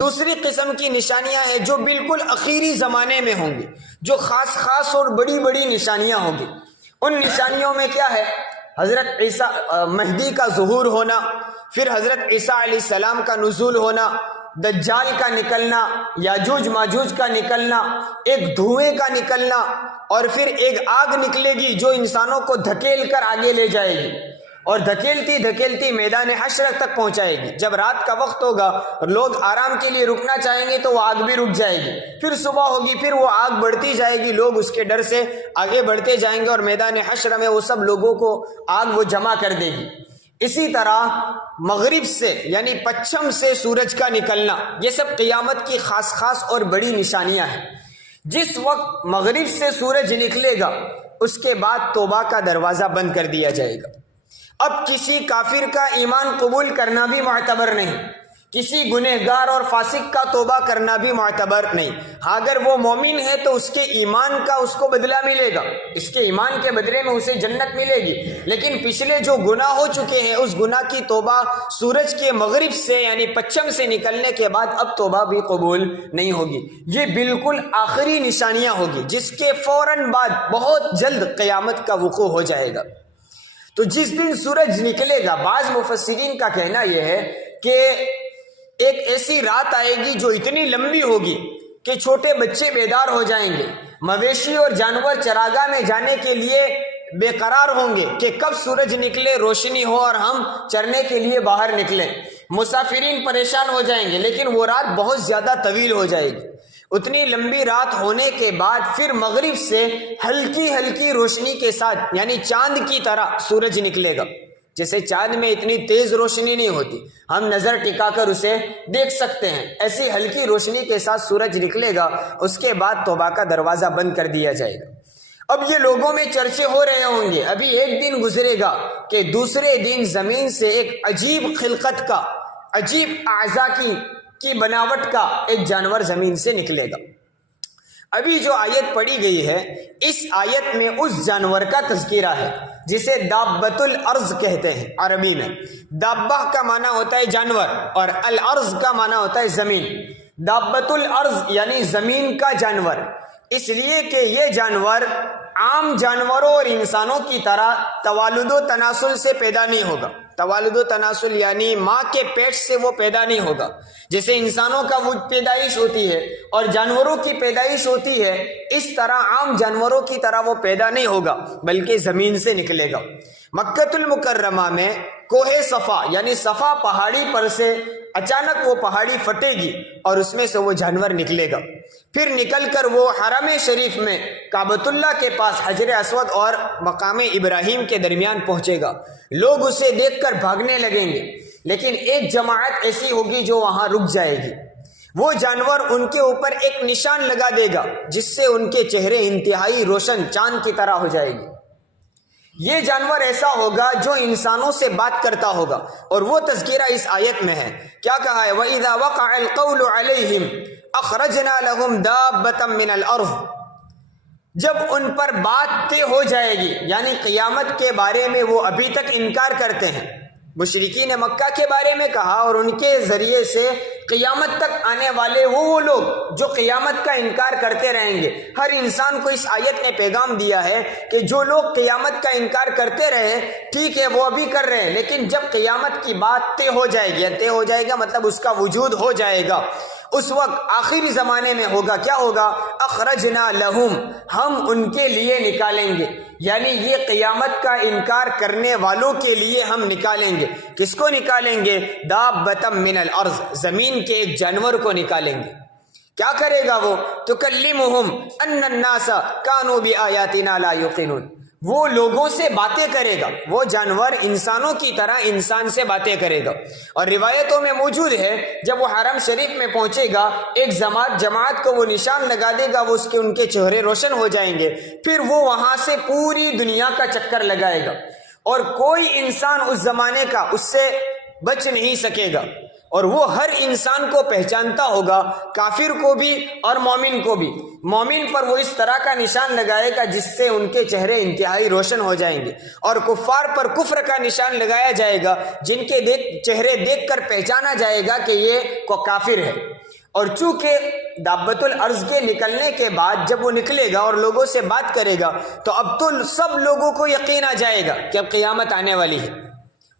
دوسری قسم کی نشانیاں ہیں جو بالکل آخری زمانے میں ہوں گی، جو خاص خاص اور بڑی بڑی نشانیاں ہوں گی۔ ان نشانیوں میں کیا ہے؟ حضرت عیسیٰ مہدی کا ظہور ہونا، پھر حضرت عیسیٰ علیہ السلام کا نزول ہونا، دجال کا نکلنا، یاجوج ماجوج کا نکلنا، ایک دھوئیں کا نکلنا، اور پھر ایک آگ نکلے گی جو انسانوں کو دھکیل کر آگے لے جائے گی اور دھکیلتی دھکیلتی میدان حشر تک پہنچائے گی۔ جب رات کا وقت ہوگا اور لوگ آرام کے لیے رکنا چاہیں گے تو وہ آگ بھی رک جائے گی، پھر صبح ہوگی، پھر وہ آگ بڑھتی جائے گی، لوگ اس کے ڈر سے آگے بڑھتے جائیں گے اور میدان حشر میں وہ سب لوگوں کو آگ وہ جمع کر دے گی۔ اسی طرح مغرب سے یعنی پچھم سے سورج کا نکلنا، یہ سب قیامت کی خاص خاص اور بڑی نشانیاں ہیں۔ جس وقت مغرب سے سورج نکلے گا اس کے بعد توبہ کا دروازہ بند کر دیا جائے گا۔ اب کسی کافر کا ایمان قبول کرنا بھی معتبر نہیں، کسی گنہگار اور فاسق کا توبہ کرنا بھی معتبر نہیں۔ اگر وہ مومن ہے تو اس کے ایمان کا اس کو بدلہ ملے گا، اس کے ایمان کے بدلے میں اسے جنت ملے گی، لیکن پچھلے جو گناہ ہو چکے ہیں اس گناہ کی توبہ سورج کے مغرب سے یعنی پچھم سے نکلنے کے بعد اب توبہ بھی قبول نہیں ہوگی۔ یہ بالکل آخری نشانیاں ہوگی جس کے فوراً بعد بہت جلد قیامت کا وقوع ہو جائے گا۔ تو جس دن سورج نکلے گا، بعض مفسرین کا کہنا یہ ہے کہ ایک ایسی رات آئے گی جو اتنی لمبی ہوگی کہ چھوٹے بچے بیدار ہو جائیں گے، مویشی اور جانور چراگاہ میں جانے کے لیے بے قرار ہوں گے کہ کب سورج نکلے، روشنی ہو اور ہم چرنے کے لیے باہر نکلیں۔ مسافرین پریشان ہو جائیں گے، لیکن وہ رات بہت زیادہ طویل ہو جائے گی۔ اتنی لمبی رات ہونے کے بعد پھر مغرب سے ہلکی ہلکی روشنی کے ساتھ یعنی چاند کی طرح سورج نکلے گا۔ جیسے چاند میں اتنی تیز روشنی نہیں ہوتی، ہم نظر ٹکا کر اسے دیکھ سکتے ہیں، ایسی ہلکی روشنی کے ساتھ سورج نکلے گا۔ اس کے بعد توبہ کا دروازہ بند کر دیا جائے گا۔ اب یہ لوگوں میں چرچے ہو رہے ہوں گے، ابھی ایک دن گزرے گا کہ دوسرے دن زمین سے ایک عجیب خلقت کا، عجیب اعضاء کی بناوٹ کا ایک جانور زمین سے نکلے گا۔ ابھی جو آیت پڑھی گئی ہے اس آیت میں اس جانور کا تذکرہ ہے جسے دابۃ الارض کہتے ہیں۔ عربی میں دابہ کا معنی ہوتا ہے جانور اور الارض کا معنی ہوتا ہے زمین۔ دابۃ الارض یعنی زمین کا جانور، اس لیے کہ یہ جانور عام جانوروں اور انسانوں کی طرح توالد و تناسل سے پیدا نہیں ہوگا۔ توالد و تناسل یعنی ماں کے پیٹ سے وہ پیدا نہیں ہوگا، جیسے انسانوں کا وہ پیدائش ہوتی ہے اور جانوروں کی پیدائش ہوتی ہے، اس طرح عام جانوروں کی طرح وہ پیدا نہیں ہوگا بلکہ زمین سے نکلے گا۔ مکہ المکرمہ میں کوہ صفا یعنی صفا پہاڑی پر سے اچانک وہ پہاڑی پھٹے گی اور اس میں سے وہ جانور نکلے گا، پھر نکل کر وہ حرم شریف میں کعبۃ اللہ کے پاس حجر اسود اور مقام ابراہیم کے درمیان پہنچے گا۔ لوگ اسے دیکھ کر بھاگنے لگیں گے، لیکن ایک جماعت ایسی ہوگی جو وہاں رک جائے گی۔ وہ جانور ان کے اوپر ایک نشان لگا دے گا جس سے ان کے چہرے انتہائی روشن چاند کی طرح ہو جائے گی۔ یہ جانور ایسا ہوگا جو انسانوں سے بات کرتا ہوگا، اور وہ تذکرہ اس آیت میں ہے۔ کیا کہا ہے؟ وَإِذَا وَقَعَ الْقَوْلُ عَلَيْهِمْ أَخْرَجْنَا لَهُمْ دَابَّةً مِّنَ الْأَرْضِ، جب ان پر بات طے ہو جائے گی یعنی قیامت کے بارے میں وہ ابھی تک انکار کرتے ہیں۔ مشرکین مکہ کے بارے میں کہا اور ان کے ذریعے سے قیامت تک آنے والے وہ لوگ جو قیامت کا انکار کرتے رہیں گے۔ ہر انسان کو اس آیت نے پیغام دیا ہے کہ جو لوگ قیامت کا انکار کرتے رہے ٹھیک ہے، وہ ابھی کر رہے ہیں، لیکن جب قیامت کی بات طے ہو جائے گی، طے ہو جائے گا مطلب اس کا وجود ہو جائے گا، اس وقت آخری زمانے میں ہوگا، کیا ہوگا؟ اخرجنا لہم، ہم ان کے لیے نکالیں گے، یعنی یہ قیامت کا انکار کرنے والوں کے لیے ہم نکالیں گے۔ کس کو نکالیں گے؟ دابۃ من الارض، زمین کے ایک جانور کو نکالیں گے۔ کیا کرے گا وہ؟ تکلمہم ان الناس کانوا بآیاتنا لا یوقنون، وہ لوگوں سے باتیں کرے گا، وہ جانور انسانوں کی طرح انسان سے باتیں کرے گا۔ اور روایتوں میں موجود ہے جب وہ حرم شریف میں پہنچے گا ایک جماعت کو وہ نشان لگا دے گا، وہ ان کے چہرے روشن ہو جائیں گے، پھر وہ وہاں سے پوری دنیا کا چکر لگائے گا اور کوئی انسان اس زمانے کا اس سے بچ نہیں سکے گا۔ اور وہ ہر انسان کو پہچانتا ہوگا، کافر کو بھی اور مومن کو بھی۔ مومن پر وہ اس طرح کا نشان لگائے گا جس سے ان کے چہرے انتہائی روشن ہو جائیں گے، اور کفار پر کفر کا نشان لگایا جائے گا جن کے چہرے دیکھ کر پہچانا جائے گا کہ یہ کافر ہے۔ اور چونکہ دابۃ الارض کے نکلنے کے بعد جب وہ نکلے گا اور لوگوں سے بات کرے گا تو اب تو سب لوگوں کو یقین آ جائے گا کہ اب قیامت آنے والی ہے،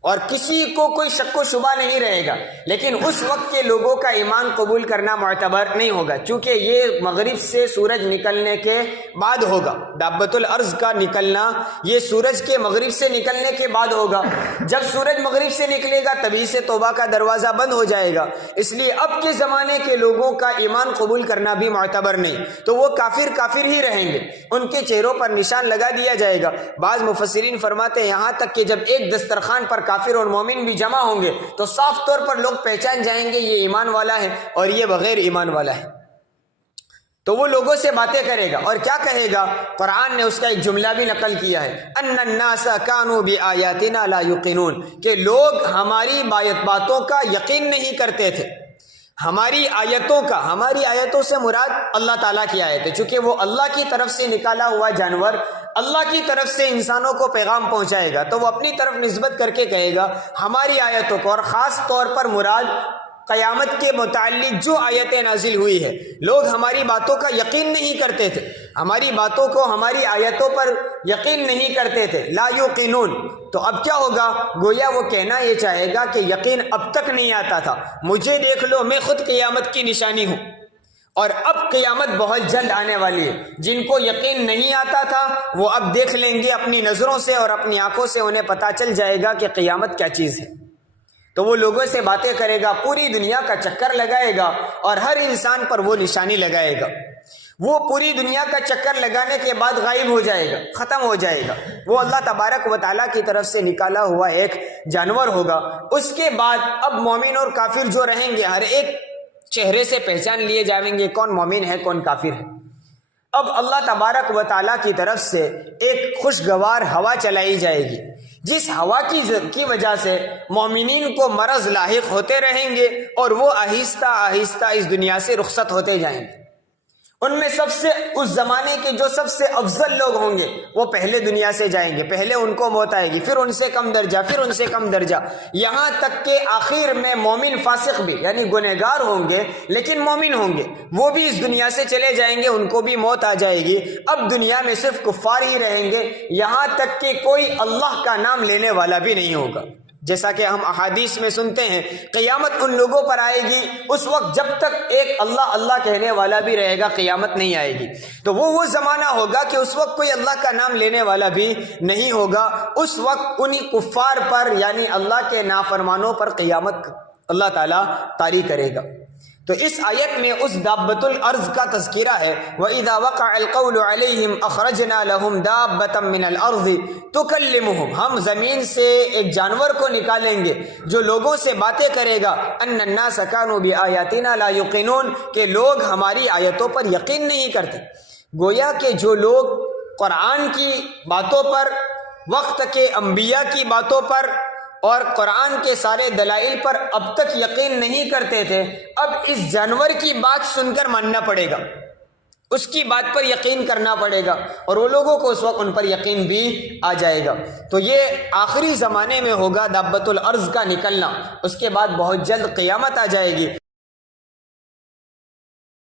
اور کسی کو کوئی شک و شبہ نہیں رہے گا۔ لیکن اس وقت کے لوگوں کا ایمان قبول کرنا معتبر نہیں ہوگا، چونکہ یہ مغرب سے سورج نکلنے کے بعد ہوگا۔ دابۃ الارض کا نکلنا یہ سورج کے مغرب سے نکلنے کے بعد ہوگا۔ جب سورج مغرب سے نکلے گا تبھی سے توبہ کا دروازہ بند ہو جائے گا، اس لیے اب کے زمانے کے لوگوں کا ایمان قبول کرنا بھی معتبر نہیں، تو وہ کافر ہی رہیں گے، ان کے چہروں پر نشان لگا دیا جائے گا۔ بعض مفسرین فرماتے ہیں یہاں تک کہ جب ایک دسترخوان پر کافر اور مومن بھی جمع ہوں گے تو صاف طور پر لوگ پہچان جائیں گے یہ ایمان والا ہے اور یہ بغیر ایمان والا ہے۔ تو وہ لوگوں سے باتیں کرے گا اور کیا کہے گا؟ قرآن نے اس کا ایک جملہ بھی نقل کیا ہے، ان الناس کانوا بآیاتنا لا یوقنون، کہ لوگ ہماری باتوں کا یقین نہیں کرتے تھے۔ ہماری آیتوں سے مراد اللہ تعالیٰ کی آیت ہے، چونکہ وہ اللہ کی طرف سے نکالا ہوا جانور اللہ کی طرف سے انسانوں کو پیغام پہنچائے گا، تو وہ اپنی طرف نسبت کر کے کہے گا ہماری آیتوں کو، اور خاص طور پر مراد قیامت کے متعلق جو آیتیں نازل ہوئی ہے۔ لوگ ہماری باتوں کا یقین نہیں کرتے تھے، ہماری باتوں کو، ہماری آیتوں پر یقین نہیں کرتے تھے، لا یوقنون۔ تو اب کیا ہوگا؟ گویا وہ کہنا یہ چاہے گا کہ یقین اب تک نہیں آتا تھا، مجھے دیکھ لو، میں خود قیامت کی نشانی ہوں، اور اب قیامت بہت جلد آنے والی ہے۔ جن کو یقین نہیں آتا تھا وہ اب دیکھ لیں گے اپنی نظروں سے اور اپنی آنکھوں سے، انہیں پتہ چل جائے گا کہ قیامت کیا چیز ہے۔ تو وہ لوگوں سے باتیں کرے گا، پوری دنیا کا چکر لگائے گا اور ہر انسان پر وہ نشانی لگائے گا۔ وہ پوری دنیا کا چکر لگانے کے بعد غائب ہو جائے گا، ختم ہو جائے گا، وہ اللہ تبارک و تعالیٰ کی طرف سے نکالا ہوا ایک جانور ہوگا۔ اس کے بعد اب مومن اور کافر جو رہیں گے ہر ایک چہرے سے پہچان لیے جائیں گے کون مومن ہے کون کافر ہے۔ اب اللہ تبارک و تعالیٰ کی طرف سے ایک خوشگوار ہوا چلائی جائے گی، جس ہوا کی وجہ سے مومنین کو مرض لاحق ہوتے رہیں گے اور وہ آہستہ آہستہ اس دنیا سے رخصت ہوتے جائیں گے۔ ان میں سب سے اس زمانے کے جو سب سے افضل لوگ ہوں گے وہ پہلے دنیا سے جائیں گے، پہلے ان کو موت آئے گی، پھر ان سے کم درجہ، پھر ان سے کم درجہ، یہاں تک کہ آخر میں مومن فاسق بھی، یعنی گنہگار ہوں گے لیکن مومن ہوں گے، وہ بھی اس دنیا سے چلے جائیں گے، ان کو بھی موت آ جائے گی۔ اب دنیا میں صرف کفار ہی رہیں گے، یہاں تک کہ کوئی اللہ کا نام لینے والا بھی نہیں ہوگا۔ جیسا کہ ہم احادیث میں سنتے ہیں قیامت ان لوگوں پر آئے گی، اس وقت جب تک ایک اللہ اللہ کہنے والا بھی رہے گا قیامت نہیں آئے گی۔ تو وہ زمانہ ہوگا کہ اس وقت کوئی اللہ کا نام لینے والا بھی نہیں ہوگا، اس وقت انہی کفار پر یعنی اللہ کے نافرمانوں پر قیامت اللہ تعالیٰ طاری کرے گا۔ تو اس آیت میں اس دابۃ الارض کا تذکرہ ہے، وَإِذَا وَقَعَ الْقَوْلُ عَلَيْهِمْ أَخْرَجْنَا لَهُمْ دَابَّةً مِّنَ الْأَرْضِ تُكَلِّمُهُمْ، ہم زمین سے ایک جانور کو نکالیں گے جو لوگوں سے باتیں کرے گا، أَنَّ النَّاسَ كَانُوا بِآيَاتِنَا لَا يُوقِنُونَ، کہ لوگ ہماری آیتوں پر یقین نہیں کرتے۔ گویا کہ جو لوگ قرآن کی باتوں پر، وقت کے انبیاء کی باتوں پر اور قرآن کے سارے دلائل پر اب تک یقین نہیں کرتے تھے، اب اس جانور کی بات سن کر ماننا پڑے گا، اس کی بات پر یقین کرنا پڑے گا، اور وہ لوگوں کو اس وقت ان پر یقین بھی آ جائے گا۔ تو یہ آخری زمانے میں ہوگا دابۃ الارض کا نکلنا، اس کے بعد بہت جلد قیامت آ جائے گی۔